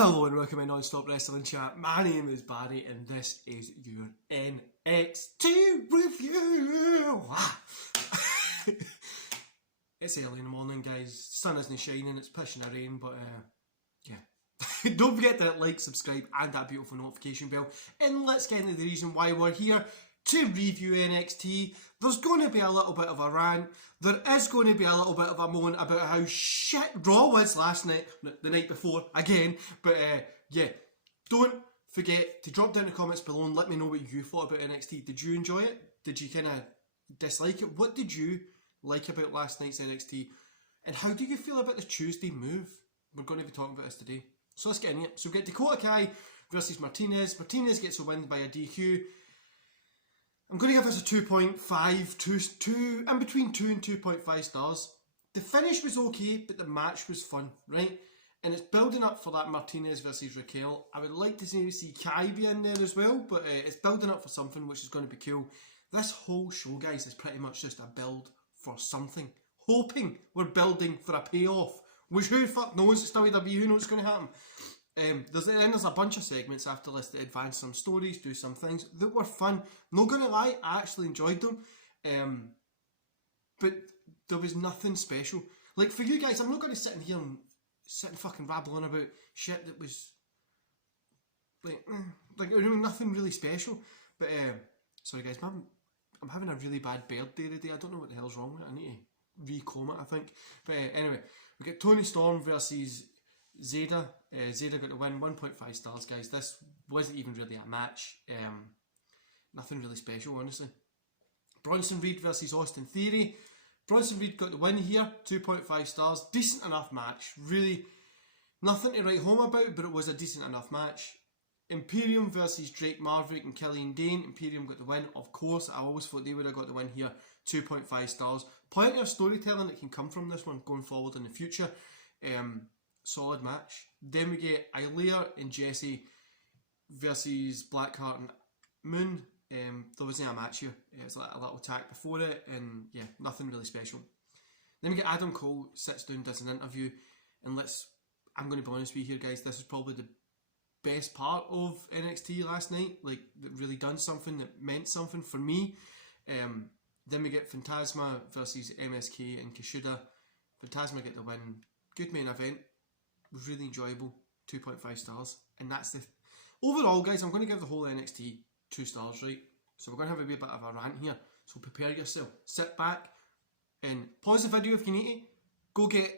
Hello and welcome to Non-Stop Wrestling Chat. My name is Barry and this is your NXT review. It's early in the morning, guys. Sun isn't shining, it's pissing a rain, but yeah. Don't forget to like, subscribe and that beautiful notification bell. And let's get into the reason why we're here to review NXT. There's going to be a little bit of a rant. There is going to be a little bit of a moan about how shit Raw was last night, the night before, again. But yeah, don't forget to drop down in the comments below and let me know what you thought about NXT. Did you enjoy it? Did you kind of dislike it? What did you like about last night's NXT? And how do you feel about the Tuesday move? We're going to be talking about this today. So let's get into it. So we get Dakota Kai versus Martinez. Martinez gets a win by a DQ. I'm going to give this a 2.5, two, in between 2 and 2.5 stars. The finish was okay, but the match was fun, right? And it's building up for that Martinez versus Raquel. I would like to see Kai be in there as well, but it's building up for something which is going to be cool. This whole show, guys, is pretty much just a build for something. Hoping we're building for a payoff. Which who the fuck knows? It's WWE, who knows what's going to happen? There's a bunch of segments after this that advance some stories, do some things that were fun. Not gonna lie, I actually enjoyed them. But there was nothing special. Like for you guys, I'm not gonna sit in here and fucking rabble on about shit that was like nothing really special. But sorry guys, I'm having a really bad beard day today. I don't know what the hell's wrong with it. I need to recomb it, I think. But anyway, we get Toni Storm versus Zeta. Zeta got the win, 1.5 stars, guys. This wasn't even really a match. Nothing really special, honestly. Bronson Reed versus Austin Theory. Bronson Reed got the win here, 2.5 stars. Decent enough match. Really, nothing to write home about, but it was a decent enough match. Imperium versus Drake Maverick and Killian Dane. Imperium got the win, of course. I always thought they would have got the win here, 2.5 stars. Plenty of storytelling that can come from this one going forward in the future. Solid match. Then we get Ilea and Jesse versus Blackheart and Moon. There wasn't a match here. It was like a little tack before it, and yeah, nothing really special. Then we get Adam Cole sits down, does an interview, and I'm going to be honest with you here, guys. This is probably the best part of NXT last night. Like, that really done something that meant something for me. Then we get Phantasma versus MSK and Kushida. Phantasma get the win. Good main event. Was really enjoyable, 2.5 stars, and that's the overall, guys. I'm going to give the whole NXT 2 stars, right? So we're going to have a wee bit of a rant here, so prepare yourself, sit back and pause the video if you need to, go get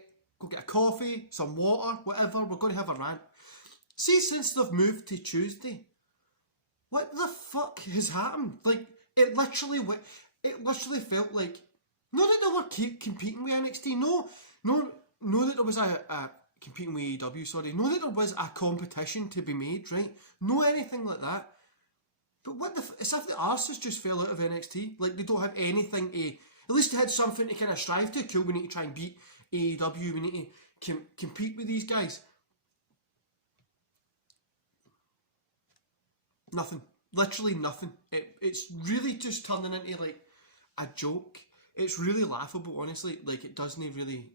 a coffee, some water, whatever. We're going to have a rant. See, since they've moved to Tuesday, what the fuck has happened? Like, it literally felt like, not that they were competing with NXT, no that there was a competing with AEW, sorry. Know that there was a competition to be made, right? No anything like that. But what it's if the arses just fell out of NXT. Like, they don't have anything to, at least they had something to kind of strive to. Cool, we need to try and beat AEW, we need to compete with these guys. Nothing. Literally nothing. It's really just turning into like a joke. It's really laughable, honestly. Like, it doesn't really...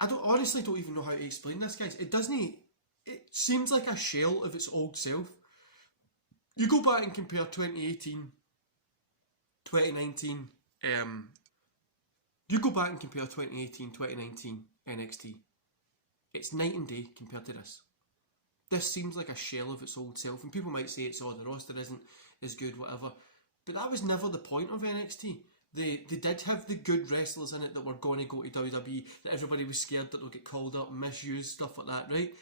I honestly don't even know how to explain this, guys. It seems like a shell of its old self. You go back and compare 2018, 2019, you go back and compare 2018, 2019 NXT. It's night and day compared to this. This seems like a shell of its old self, and people might say it's the roster isn't as good, whatever. But that was never the point of NXT. They did have the good wrestlers in it that were going to go to WWE, that everybody was scared that they'll get called up, misused, stuff like that, right?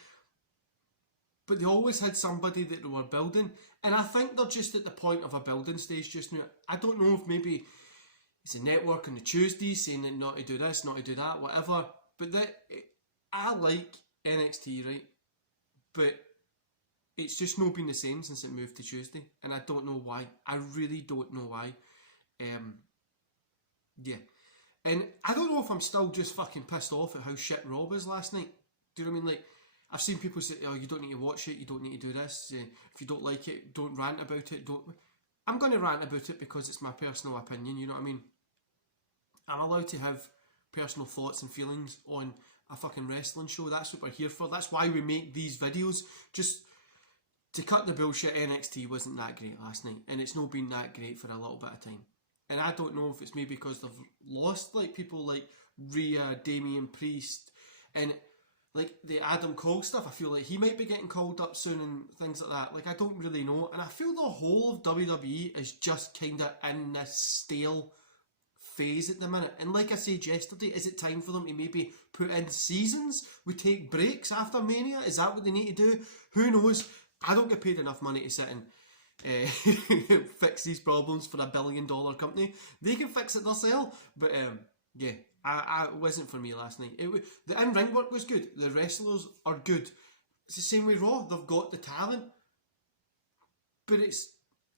But they always had somebody that they were building, and I think they're just at the point of a building stage just now. I don't know if maybe it's a network on the Tuesdays saying that not to do this, not to do that, whatever, but I like NXT, right? But it's just not been the same since it moved to Tuesday, and I don't know why. I really don't know why. Yeah. And I don't know if I'm still just fucking pissed off at how shit Raw was last night. Do you know what I mean? Like, I've seen people say, oh, you don't need to watch it, you don't need to do this, if you don't like it, don't rant about it, I'm going to rant about it because it's my personal opinion, you know what I mean? I'm allowed to have personal thoughts and feelings on a fucking wrestling show. That's what we're here for. That's why we make these videos. Just to cut the bullshit. NXT wasn't that great last night, and it's not been that great for a little bit of time. And I don't know if it's maybe because they've lost like people like Rhea, Damian Priest, and like the Adam Cole stuff. I feel like he might be getting called up soon and things like that. Like, I don't really know. And I feel the whole of WWE is just kind of in this stale phase at the minute. And like I said yesterday, is it time for them to maybe put in seasons? We take breaks after Mania? Is that what they need to do? Who knows? I don't get paid enough money to sit and fix these problems for $1 billion company. They can fix it themselves. But yeah, it wasn't for me last night. The in-ring work was good. The wrestlers are good. It's the same way Raw. They've got the talent, but it's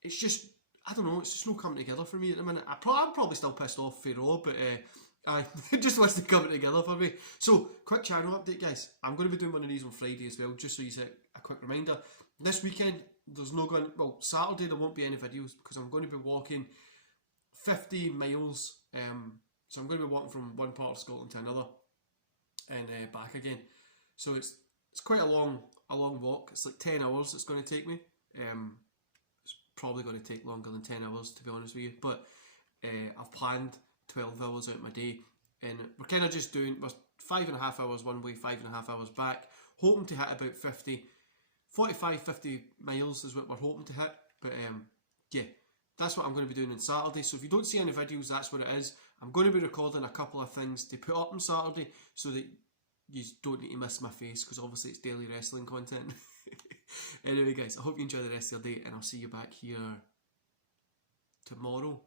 just, I don't know. It's just not coming together for me at the minute. I'm probably still pissed off for Raw, but it just wants to come together for me. So, quick channel update, guys. I'm going to be doing one of these on Friday as well, just so you set a quick reminder. This weekend, there's no going. Well, Saturday there won't be any videos because I'm going to be walking 50 miles. So I'm going to be walking from one part of Scotland to another, and back again. So it's quite a long walk. It's like 10 hours. It's going to take me. It's probably going to take longer than 10 hours, to be honest with you. But I've planned 12 hours out of my day, and we're kind of just doing 5.5 hours one way, 5.5 hours back, hoping to hit about 45-50 miles is what we're hoping to hit. But yeah, that's what I'm going to be doing on Saturday. So if you don't see any videos, that's what it is. I'm going to be recording a couple of things to put up on Saturday so that you don't need to miss my face, because obviously it's daily wrestling content. Anyway, guys, I hope you enjoy the rest of your day, and I'll see you back here tomorrow.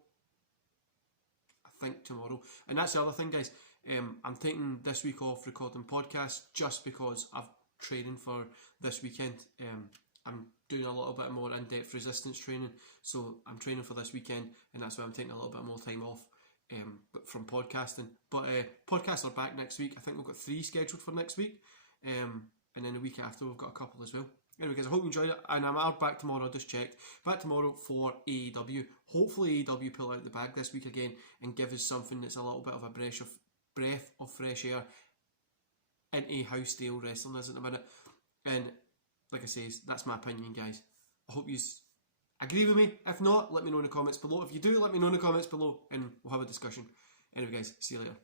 I think tomorrow. And that's the other thing, guys. I'm taking this week off recording podcasts just because I've training for this weekend. I'm doing a little bit more in-depth resistance training, so I'm training for this weekend, and that's why I'm taking a little bit more time off from podcasting. But podcasts are back next week. I think we've got 3 scheduled for next week, and then the week after we've got a couple as well. Anyway, guys, I hope you enjoyed it, and I'm out back tomorrow. I just checked, back tomorrow for AEW. Hopefully AEW pull out the bag this week again and give us something that's a little bit of a breath of fresh air into how stale wrestling is at the minute. And like I say, that's my opinion, guys. I hope you agree with me. If not, let me know in the comments below. If you do, let me know in the comments below, and we'll have a discussion. Anyway, guys, see you later.